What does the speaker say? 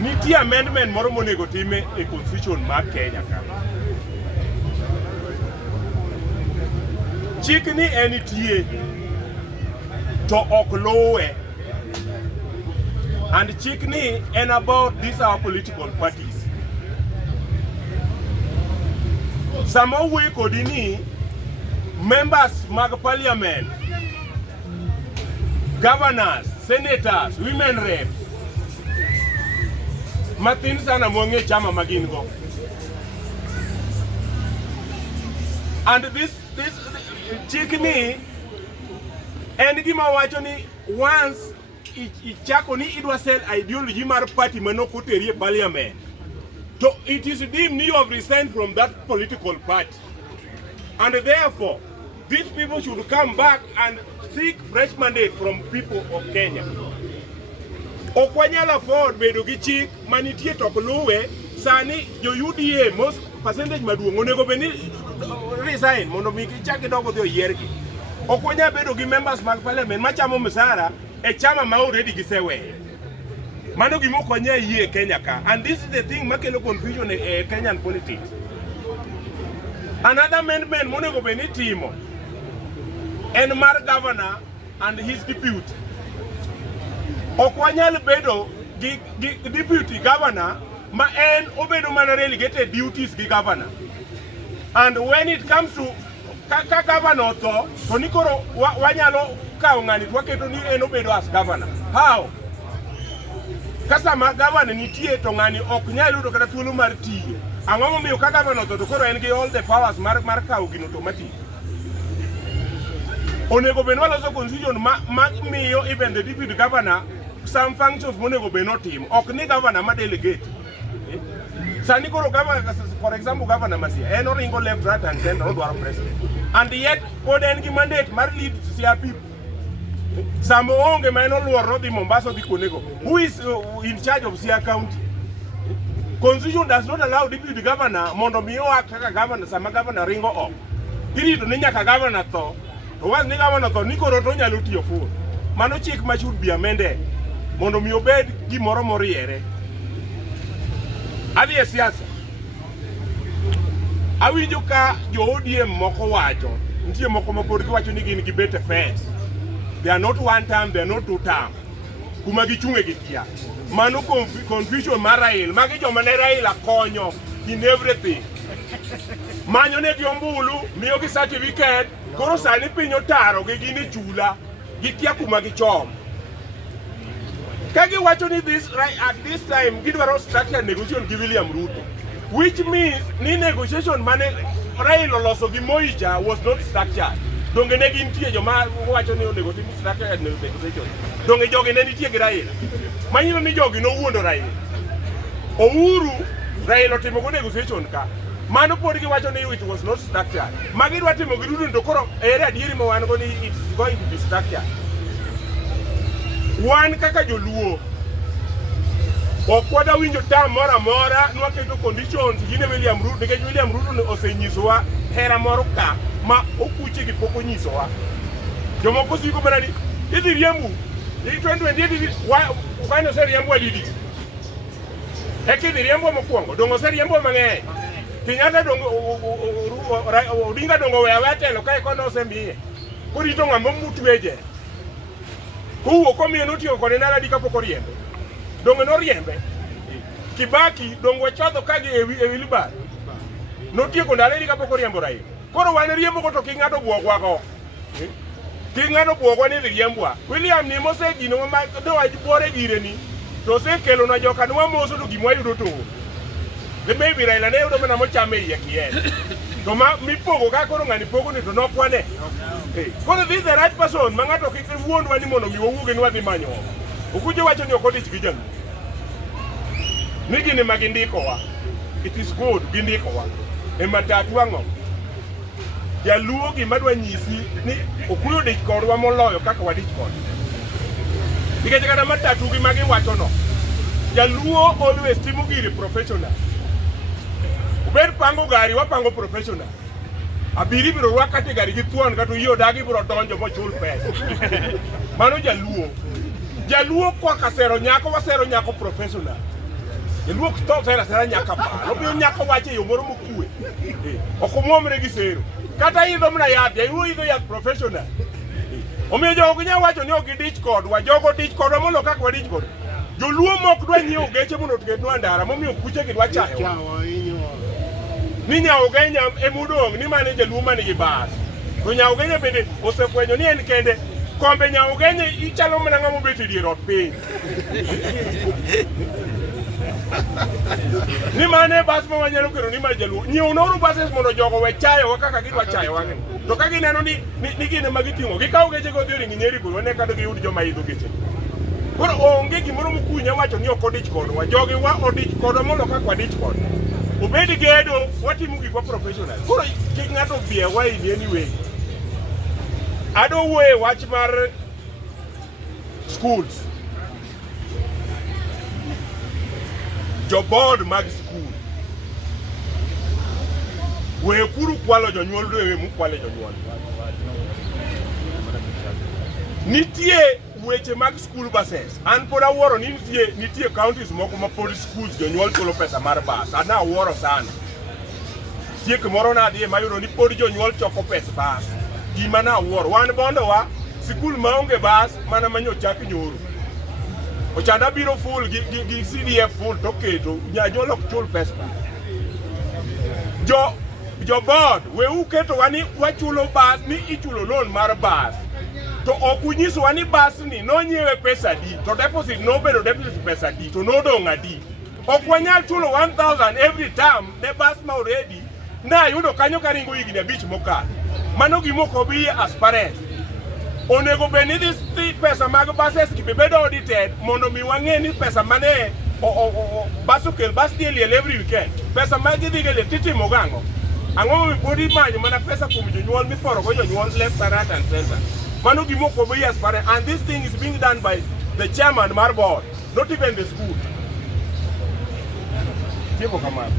nitie amendment moro monego time e constitution mar Kenya ka. Chik ni en tie to ok luwe. And chik ni en about these our political parties. Sama wuoyo kodi ni members mag parliament, governors, senators, women reps, mathin sana monge chama magin go. And this chik ni en gima wacho ni once ichako ni idwa sell ideology mar party manok oteri e parliament, so it is deemed you have resigned from that political party, and therefore these people should come back and seek fresh mandate from people of Kenya. Okwanyala afford bedo gi chik manitie tok luwe. Sani jo UDA most percentage maduong' onego beni resign mondo mi gichak dogo dhi oyiergi. Okwanya bedo gi members mag parliament machamo msara e chama ma already giseweyo. Mano gima okonya yie Kenya ka. And this is the thing makelo confusion e Kenyan politics. Another amendment monego beni timo en mar governor and his deputy. Okwanyal bedo gi deputy governor ma en obedo mana relegated duties gi governor. And when it comes to kaka governor to nikoro wanyalo kao ngani twaketo ni en obedo as governor. How? Kasama governor nitie to ngani ok nyal yudo kata thuolo mar tiyo. Ang'o momiyo ka governor to koro en gi all the powers mar kao gino automatic. Onego beno loso constitution ma miyo even the deputy governor some functions monego beno tim. Ok ni governor ma delegate. Sani koro governor, for example, governor Masia, en oringo left, right and center, odwaro president. And yet, pod en gi mandate mar lead Sia people. Samo onge ma en oluoro dhi Mombasa dhi konego. Who is in charge of Sia County? Constitution does not allow deputy governor mondo miyo act kaka governor sama governor ringo off. Irito ni nyaka governor tho. To once ni governor tho, ni koro to nyalo tiyo full. Mano chik ma should be amended mondo mi obed gimoro moriere. Adhi e siasa. Awinjo ka jo ODM moko wacho, nitie moko mapod giwacho ni gin gibet e fence. They are not one term, they are not two term. Kuma gichunge gi kia. Mano confusion mar Raila. Magi joma ne Raila konyo in everything. Manyo ne ombulu, miyo gi certificate, koro sani piny otaro gi gin e chula, gikia kuma gichom. Kagi wacho ni this right at this time gidwaro structure negotiation gi William Ruto, which means ni negotiation mane Raila loso gi Moija was not structured. Donge ne gintie joma wacho ni onego tim structured negotiation. Donge jogi ne nitie gi Raila. Manyiso ni jogi no wuondo Raila. Ouru Raila timo go negotiation ka. Mano pod giwacho ni it was not structured. Magi dwa timo gi Ruto to koro ere adieri ma wan go ni it's going to be structured. Wan kaka joluo okwada winjo tam mora mora nwaketo conditions gine William Ruto, nikech William Ruto osenyisowa hera moro ka ma okuche gi pok onyisowa. Jomoko siko mana ni idhi riembu 2020 why no se riembu adidi ekidhi riembu mokwongo dongo se riembu mang'eny Kenyatta dongo Odinga dongo wewe telo kae kono osemiye kurito ng'ambo mutweje kuwo komiyo notiyo kode naladi kapok oriembe. Dongo noriembe. Kibaki dongo chodho kagi e Wilbar. Notieko ndaledi kapok oriembo Raila. Koro wan riembo go to king'ado buogwa go. King'ado buogwa ni riembwa. William ni mosegino ma dowa bore gire ni. To sekelo na joka nwa moso to gimwa yudo to. The maybe Raila ne yudo mana mochame iye kien. To ma mipogo ka koro ng'ani pogo ni to nokwane. Koro this is the right person mangato kiwuondwa ni mondo mi wowuoge ni wadhi manyo. Ukuje wacho ni okodich gi janu. Nigi ni magindiko wa. It is good gindiko wa. E matatu ang'o. Jaluo gima dwa nyisi ni okuyo dich kodwa moloyo kaka wadich kod. Nikech kata matatu gi magi wacho no. Jaluo always timo giri professional. Ubed pango gari wapango professional. Abiri biro wakati gari gi thuon kata iyo dagi biro donjo mochul pesa. Mano jaluo. Jaluo kwa kasero nyako wasero nyako professional. Luok to tera nyaka paro omiyo nyaka wache yo moro mokue ok omwomre gi sero kata idho mna yath idho yath professional omiyo jogo nya wacho ni ok gidich kodwa jogo dich kodwa mondo kaka wadich kodwa joluo mok dwa nyiewo geche mondo otketnwa ndara momiyo kuche gidwa chayo ni Nyaogenya emudong' ni mane jaluo mane gi bas to Nyaogenya bende osefwenyo ni en kende kombe Nyaogenya ichalo mana ng'ama obet e dier ot piny ni mane bas ma wanyalo kero ni mar jaluo nyiew noru bases mondo jogo we chayo kaka gidwa chayo wang'e to ka gineno ni gin ema giting'o gikawo geche go dhi ring Nyeri koro wane kado giyud joma idho geche koro onge gimoro mokunya wacho ni ok odich kodwa jogi wa odich kodwa mondo kaka wadich kodwa obed gedo watimo gikwa professional koro kik ng'ato biewa in anyway ado wuoye wach mar schools jo board mag school we kuru kwalo jonyuol rewe mukwale jonyuol nitie weche mag school buses an pod awuoro ni nitie counties moko ma pod schools jonyuol chulo pesa mar bus ana awuoro sana tiek moro nadhie mayudo ni pod jonyuol choko pesa bus gima na awuoro wan bondowa school maonge bus mana manyochak nyoro ochanda biro full gi CDF full to keto nyanyuol ok chul pesa jo board we uketo wani wachulo bus ni ichulo loan mar bus to ok unyisowa ni bus ni nonyiewe pesa di to deposit nobedo deposit pesa di to nodong' adi ok wanyal chulo 1,000 every term ne bus ma already na yudo kanyo karingo higni 5 mokalo mano gimoko biye aspirant onego bed ni dhi pesa mag buses gi bedo audited mondo mi wang'e ni pesa mane bus okel bus liel every weekend pesa mag dhi gele titimo gang'o ang'o mi pod imanyo mana pesa kuom jonyuol miporo go jonyuol left right and center mano gimoko biye aspirant and this thing is being done by the chairman mar board not even the school tieko kamano